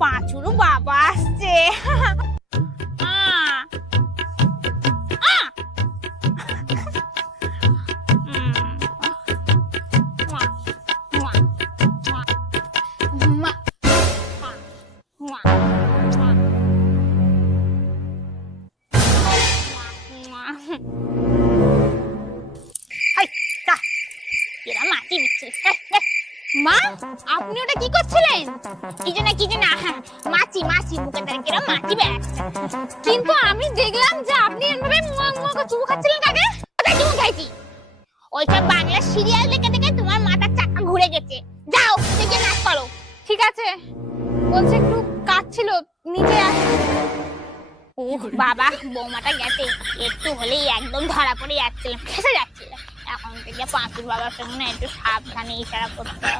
পাঁচুরু বাবা আসছে। মা, আপনি ওটা কি করছিলেন? কিছু না মাছি মুখে তার কিরা মাছি বেড়াচ্ছে। কিন্তু আমি দেখলাম যে আপনি এভাবে মুয়া মুয়া করে চুমু খাচ্ছিলেন। কাকে কোথায় চুমু খাইছি? ওইসব বাংলা সিরিয়াল দেখে দেখে তোমার মাথার চাকা ঘুরে গেছে। যাও দেখে নাচ করো। ঠিক আছে, বলছে একটু কাজ ছিল, নিচে আস। ও বাবা, বৌমাটা গেছে, একটু হলেই একদম ধরা পড়ে যাচ্ছিলাম, ফেসে যাচ্ছিলাম। এখন থেকে পাঁচুর বাবার সামনে একটু সাবধানে ইশারা করতে হবে।